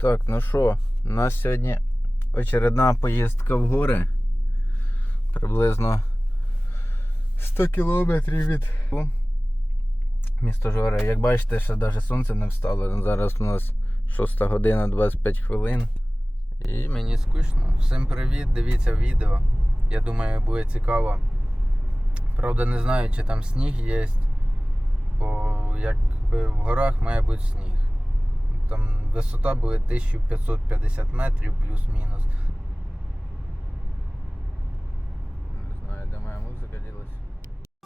Так, ну що, у нас сьогодні очередна поїздка в гори. Приблизно 100 кілометрів від місто Жора. Як бачите, ще навіть сонце не встало. Зараз у нас 6 година 25 хвилин. І мені скучно. Всім привіт, дивіться відео. Я думаю, буде цікаво. Правда, не знаю, чи там сніг є. Бо якби в горах має бути сніг. Там висота буде 1550 метрів плюс-мінус. Не знаю, де моя музика ділась.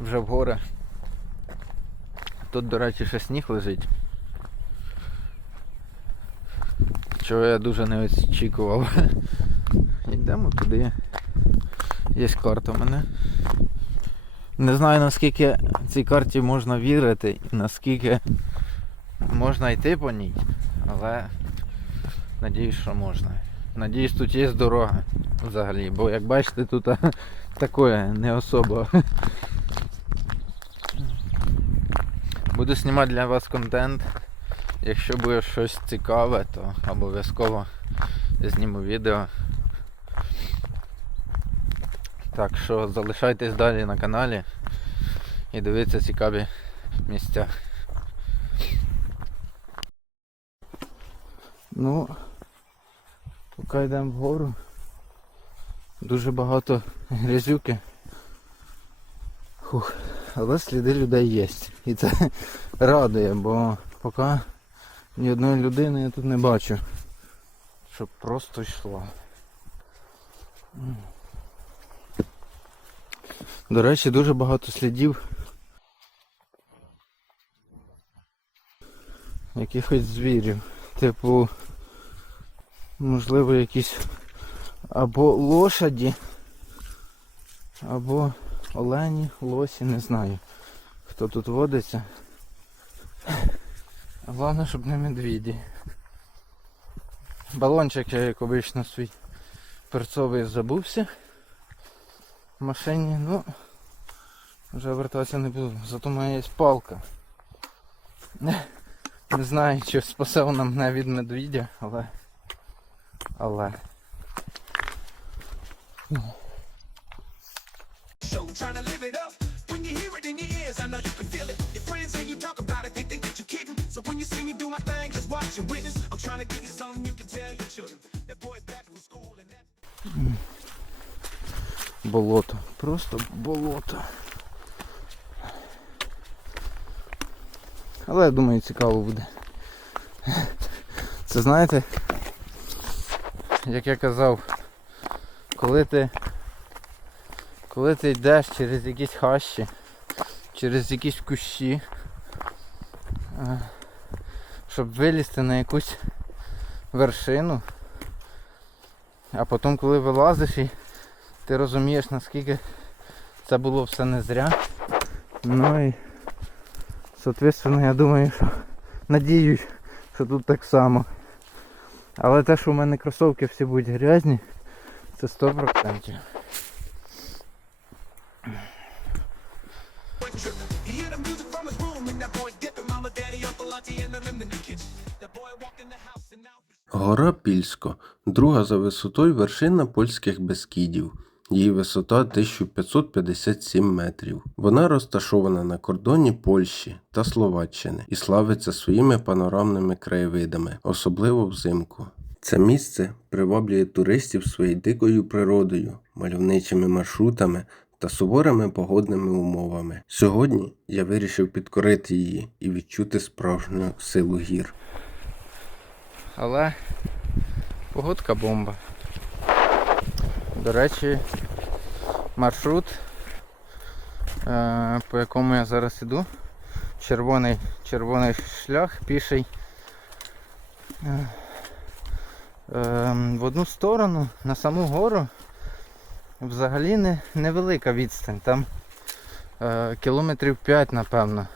вже в гори. Тут, до речі, ще сніг лежить. Чого я дуже не очікував. Йдемо туди. Є карта в мене. Не знаю наскільки цій карті можна вірити і наскільки можна йти по ній, але надіюсь, що можна. Надіюсь, тут є дорога взагалі, бо як бачите, тут такое не особо. Буду знімати для вас контент. Якщо буде щось цікаве, то обов'язково зніму відео. Так що залишайтесь далі на каналі і дивіться цікаві місця. Ну, поки йдемо вгору. Дуже багато грязюки. Фух. Але сліди людей є. І це радує, бо поки ні одної людини я тут не бачу. Щоб просто йшло. До речі, дуже багато слідів. Якихось звірів. Типу, можливо, якісь або лошаді, або олені, лосі, не знаю, хто тут водиться. Головне, щоб не медведі. Балончик я, як обично, свій перцовий забувся в машині, ну вже вертатися не буду. Зато мене є палка. Не знаю, чи спасе вона мене від медведя, але... Але... show, trying to live it up. When you hear it in your ears, I know you can feel it. Your friends hear you talk about it, they think that you're kidding. So when you see me do my thing, just watch and witness. I'm trying to give you something you can tell your children. That boy's back from school and that. Болото. Просто болото. Але я думаю цікаво буде. Це знаєте, як я казав, коли ти коли ти йдеш через якісь хащі, через якісь кущі, е, щоб вилізти на якусь вершину, а потім коли вилазиш і ти розумієш наскільки це було все не зря. Ну і соответственно я думаю, що надіюсь, що тут так само. Але те, що в мене кросовки всі будуть грязні, це 100%. Гора Пільсько друга за висотою вершина польських Бескідів. Її висота 1557 метрів. Вона розташована на кордоні Польщі та Словаччини і славиться своїми панорамними краєвидами, особливо взимку. Це місце приваблює туристів своєю дикою природою, мальовничими маршрутами та суворими погодними умовами. Сьогодні я вирішив підкорити її і відчути справжню силу гір. Але погодка бомба. До речі, маршрут, е, по якому я зараз іду, червоний, червоний шлях, піший. Е, е, в одну сторону, на саму гору, взагалі не, невелика відстань. Там е, кілометрів 5, напевно.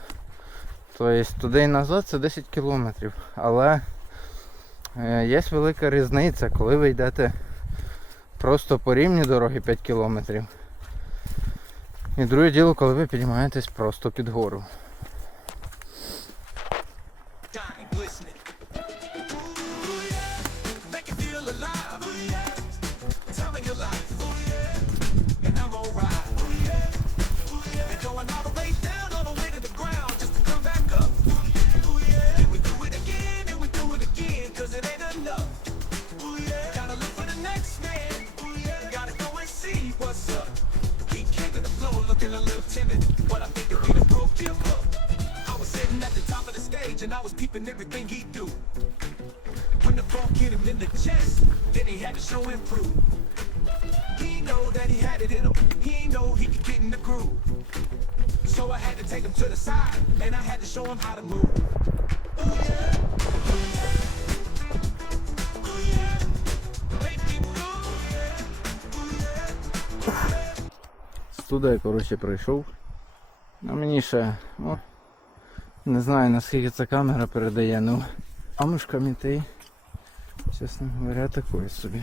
Тобто туди і назад це 10 кілометрів. Але е, є велика різниця, коли ви йдете просто по рівні дороги 5 кілометрів. І друге діло, коли ви піднімаєтесь просто під гору. Time timid, but I think that done broke him up. I was sitting at the top of the stage and I was peeping everything he do. When the ball hit him in the chest, then he had to show and prove. He know that he had it in him. He know he could get in the groove. So I had to take him to the side and I had to show him how to move. Туди я, коротше, прийшов. А мені ще, о, не знаю наскільки ця камера передає, ну амушка міти, чесно говоря, такої собі.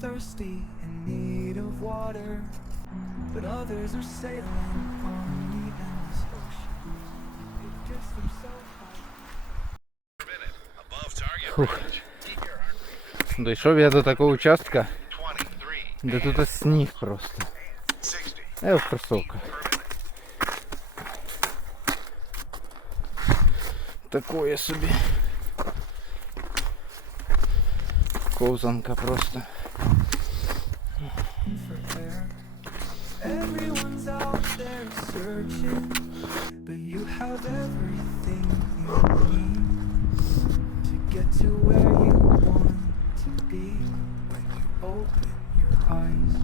thirsty in need of water. But others are sailing on the endless ocean. It gets them so high. Фух. Дійшов я до такого участка, де тут ось сніг просто. Я в кросовках. Такое собі. Ковзанка просто. searching, but you have everything you need to get to where you want to be when you open your eyes.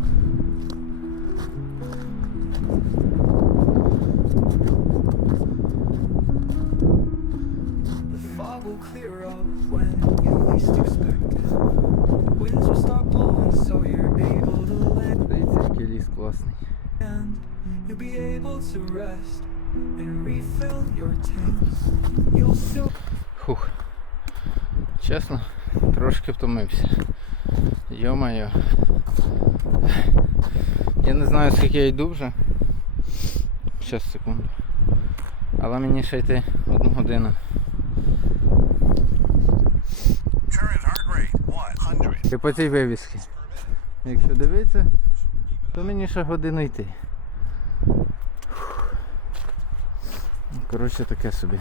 The fog will clear up when you least expect it. The winds will start blowing, so you're able to let Здається, який And you'll be able to rest and refill your tanks. You'll still Фух. Чесно, трошки втомився. Йо-моє. Я не знаю скільки я йду вже. Щас секунду. Але мені ще йти одну годину. Current heart rate 100. І по цій вивісці. Якщо дивитися, то мені ще годину йти. Коротше таке собі.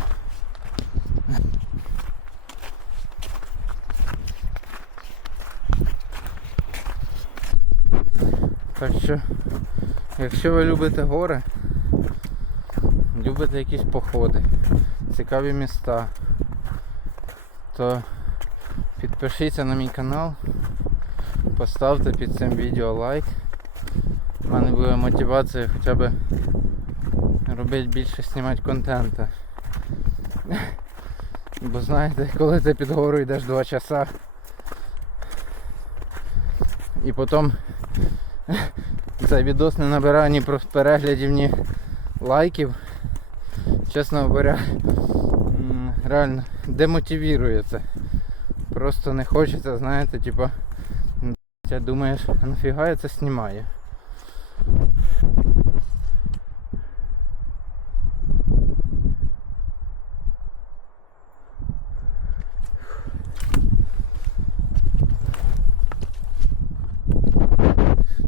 Так що, якщо ви любите гори, любите якісь походи, цікаві міста, то підпишіться на мій канал, поставте під цим відео лайк. У мене буде мотивація хоча б робити більше знімати контенту. Бо знаєте, коли ти під гору йдеш 2 часа і потім цей відос не набирає ні переглядів, ні лайків. Чесно говоря, реально демотивірує це. Просто не хочеться, знаєте, типа, думаєш, нафіга я це знімаю?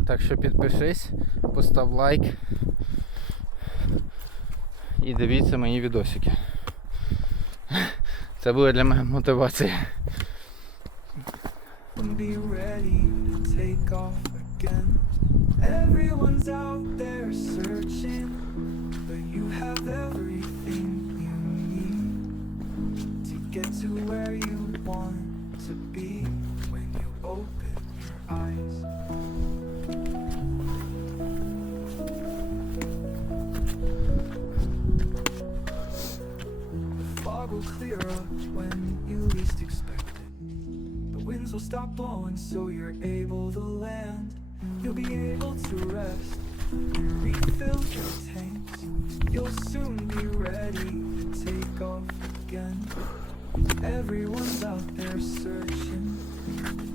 Так підпишись, постав лайк і дивіться мої відосики. Це буде для мене мотивація. Will stop blowing so you're able to land. You'll be able to rest and refill your tanks. You'll soon be ready to take off again. Everyone's out there searching,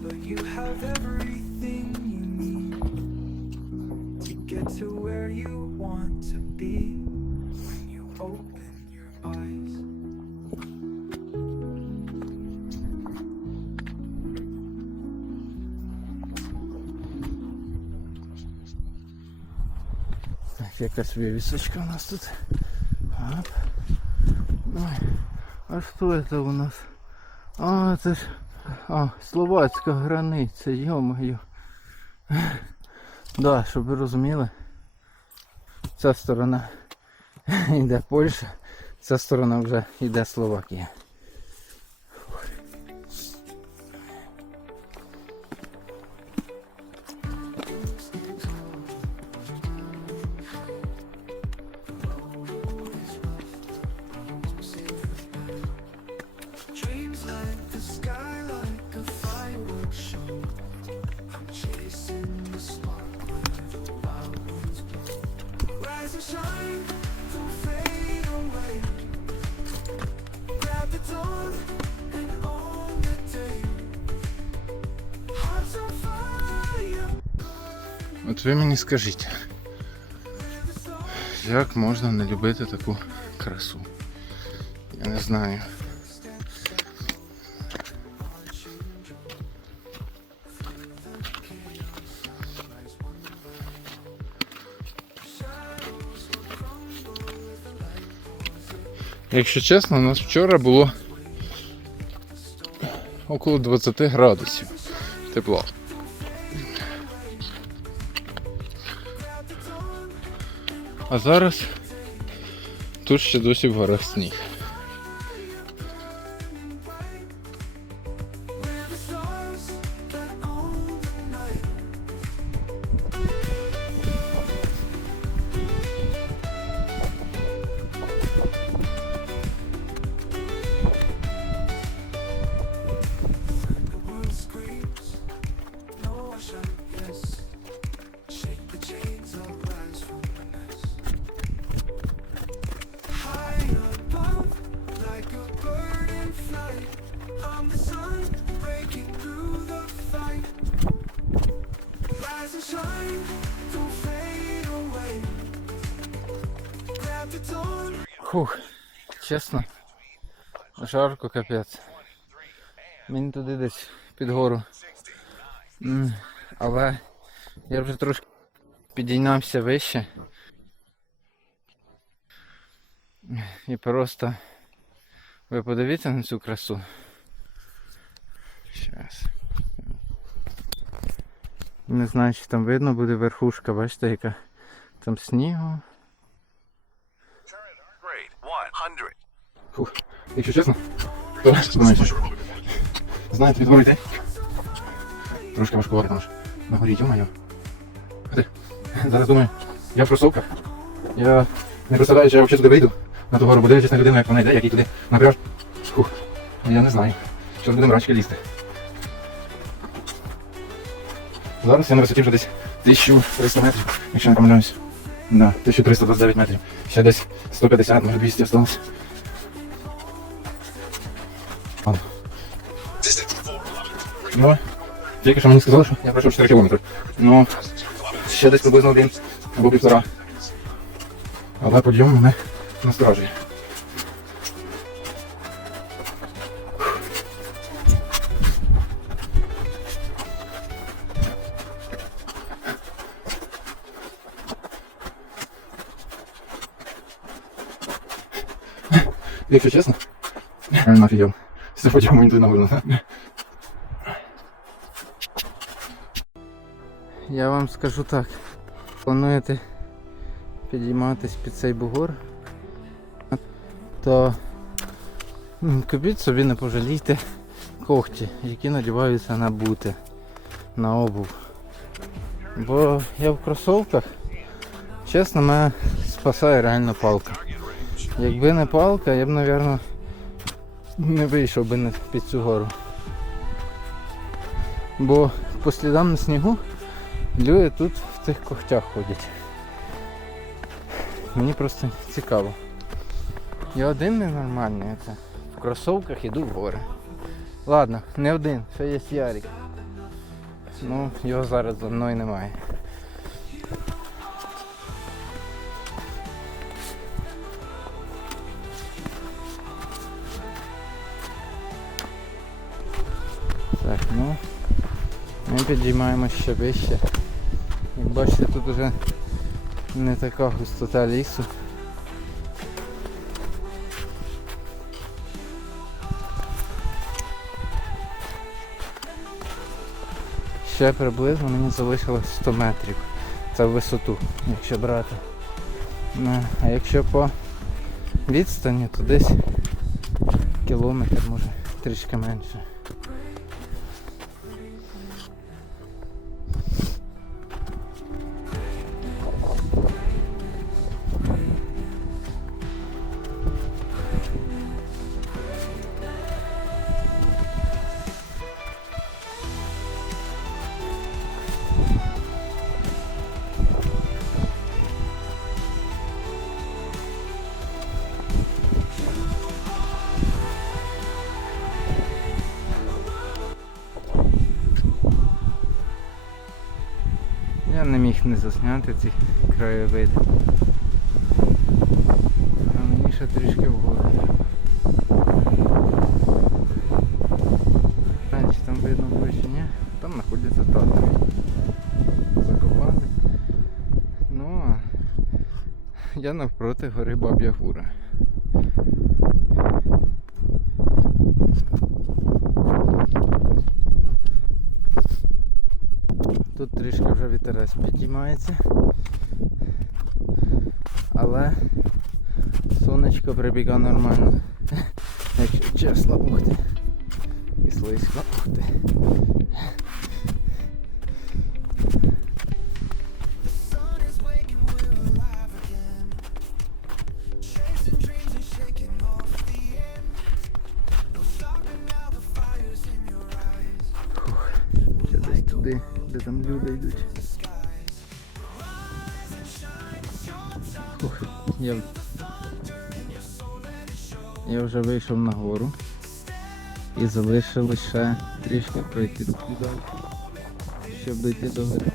but you have everything you need to get to where you want to be when you open Так, якась вивісочка у нас тут. Ап. Ой. А що це у нас? А, це ж. А, словацька границя, йо-моє. Да, щоб ви розуміли. Ця сторона йде Польща, ця сторона вже йде Словакія. От ви мені скажіть, як можна не любити таку красу? Я не знаю. Якщо чесно, у нас вчора було около 20 градусів тепла. А зараз тут ще досі в горах сніг. Чесно. Жарко капець. Мені туди десь під гору. Але я вже трошки підійнався вище. І просто ви подивіться на цю красу. Щас. Не знаю, чи там видно буде верхушка, бачите, яка там снігу. Grade 100. Фух, якщо чесно, то знаєте, знаєте, від гори. Трошки важкувато там ж. На горі, йомаю. Зараз думаю, я в кросовках. Я не представляю, що я взагалі туди вийду. На ту гору буде чесна людина, як вона йде, як їй туди напряж. Фух, я не знаю. Що будемо рачки лізти. Зараз я на висоті вже десь 1300 метрів, якщо не помиляюсь. Да, 1329 метрів. Ще десь 150, може 200 осталось. Но тільки що мені сказали, що я прошел 4 кілометри. Ну, ще десь приблизно один або півтора. Але подйом мене насторожує. Якщо чесно, нафігел. Все потім мені туди нагорно. Я вам скажу так. Плануєте підійматись під цей бугор, то купіть собі, не пожалійте когті, які надіваються на бути, на обув. Бо я в кросовках, чесно, мене спасає реально палка. Якби не палка, я б, мабуть, не вийшов би під цю гору. Бо по слідам на снігу люди тут в цих когтях ходять. Мені просто цікаво. Я один ненормальний, це. В кросовках іду в гори. Ладно, не один, ще є Ярик. Ну, його зараз за мною немає. Так, ну ми підіймаємося ще вище. Бачите, тут вже не така густота лісу. Ще приблизно мені залишилось 100 метрів. Це висоту, якщо брати. Ну, А якщо по відстані, то десь кілометр, може трішки менше. Не міг не засняти ці краєвиди. А мені ще трішки вгору треба. Чи там видно буде ні. Там знаходяться татри. Закопали. Ну а я навпроти гори Баб'я Гура. Тут трішки вже вітерець підіймається. Але сонечко прибіга нормально. Якщо чесно, ух. І слизько, ух вже вийшов на гору. І залишилося трішки пройти до. Щоб дойти до гори.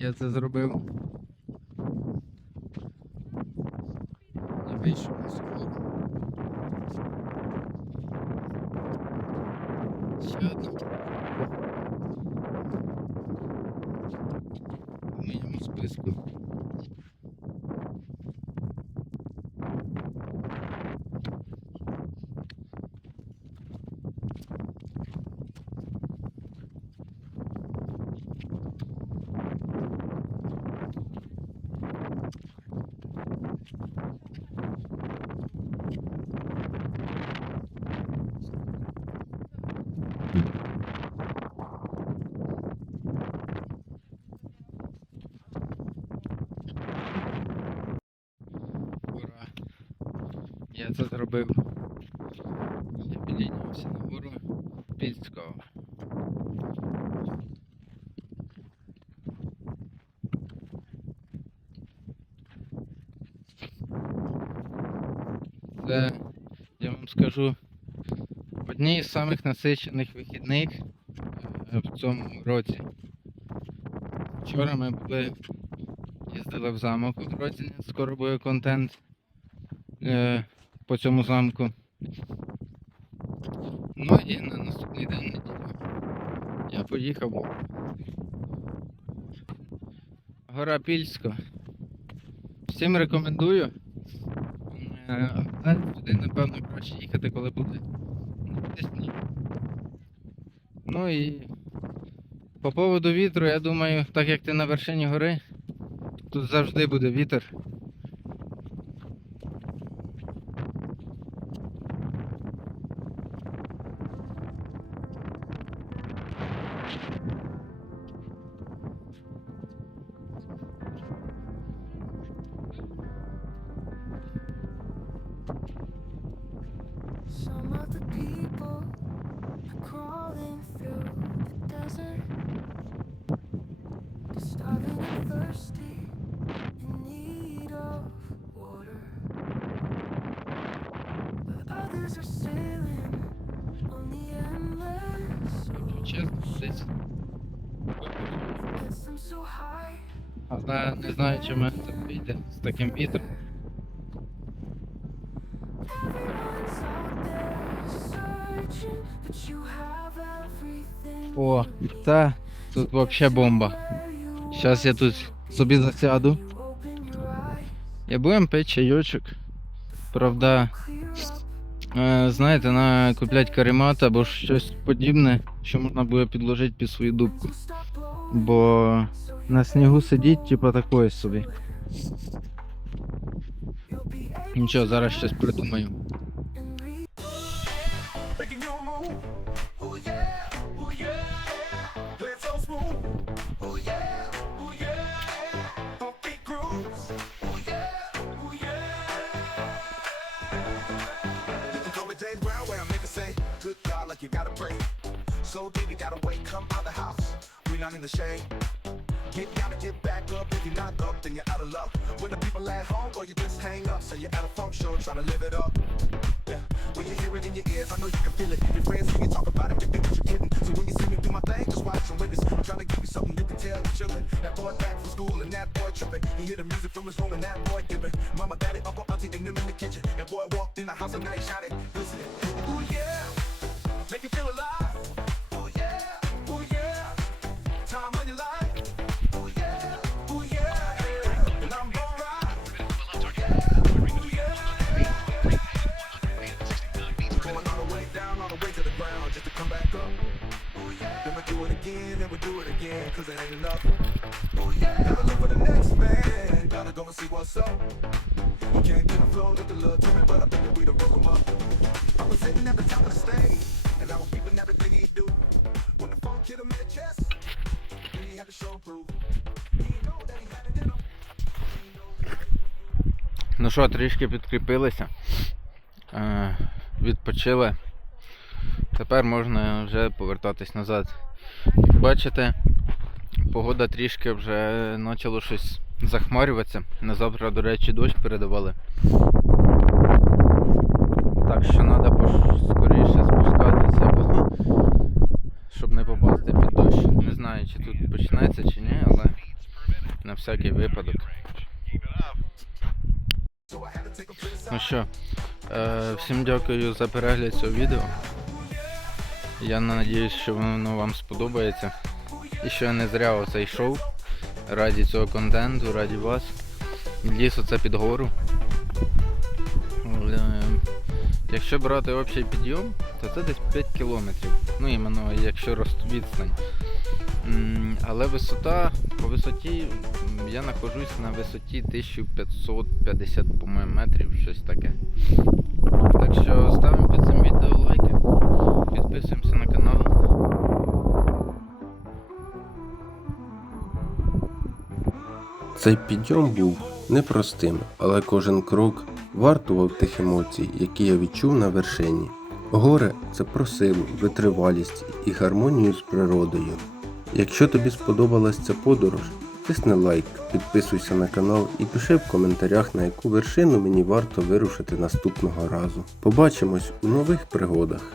Я це зробив. Я вийшов на цю гору. Ще одна. В моєму списку. Це зробив? Я на гору Пільського. Це, я вам скажу, одні із самих насичених вихідних е, в цьому році. Вчора ми були, їздили в замок у Гродзені, скоро буде контент е, по цьому замку. Ну і на наступний день неділя я поїхав. Гора Пільська. Всім рекомендую. Е, туди, напевно, краще їхати, коли буде. Ну і по поводу вітру, я думаю, так як ти на вершині гори, тут завжди буде вітер. Чесно, десь. high. Але не знаю, чи мене це вийде з таким вітром. О, та тут взагалі бомба. Зараз я тут собі засяду. І будемо пити чайочок. Правда, знаєте, на куплять каремат або щось подібне, що можна буде підложити під свою дубку. Бо на снігу сидіть, типа такої собі. Нічого, зараз щось придумаю. So deep, you gotta wait, come out the house. We not in the shade. Get down and get back up. If you're not up, then you're out of luck. When the people at home, or you just hang up. So you're at a funk show, trying to live it up. Yeah. When you hear it in your ears, I know you can feel it. Your friends hear you talk about it, they think that you're kidding. So when you see me do my thing, just watch and witness. I'm trying to give you something you can tell the children. That boy back from school and that boy tripping. He hear the music from his room and that boy giving. Mama, daddy, uncle, auntie, and them in the kitchen. That boy walked in the house and now he shouted, listen. Ooh yeah, We can't get a flow, look a little timid, but I think that we done broke 'em up. I was sitting at the top of the stage, and I was peeping everything he do. When the funk hit him in the chest, then he had to show proof. Him. Ну що, трішки підкріпилися. Е, відпочили. Тепер можна вже повертатись назад. Як бачите, погода трішки вже почало щось захмарюватися. На завтра, до речі, дощ передавали. Так що треба скоріше спускатися, бо щоб не попасти під дощ. Не знаю, чи тут почнеться чи ні, але на всякий випадок. Ну що, е, всім дякую за перегляд цього відео. Я надіюсь, що воно вам сподобається. І що я не зря оцей шоу. Раді цього контенту, раді вас. Ліс оце під гору. Е, Якщо брати общий підйом, то це десь 5 кілометрів. Ну іменно якщо відстань. Але висота, по висоті я знаходжусь на висоті 1550 по-моєму, метрів, щось таке. Так що ставимо під цим відео лайки, підписуємося на канал. Цей підйом був непростим, але кожен крок вартував тих емоцій, які я відчув на вершині. Горе це про силу, витривалість і гармонію з природою. Якщо тобі сподобалась ця подорож, тисни лайк, підписуйся на канал і пиши в коментарях, на яку вершину мені варто вирушити наступного разу. Побачимось у нових пригодах.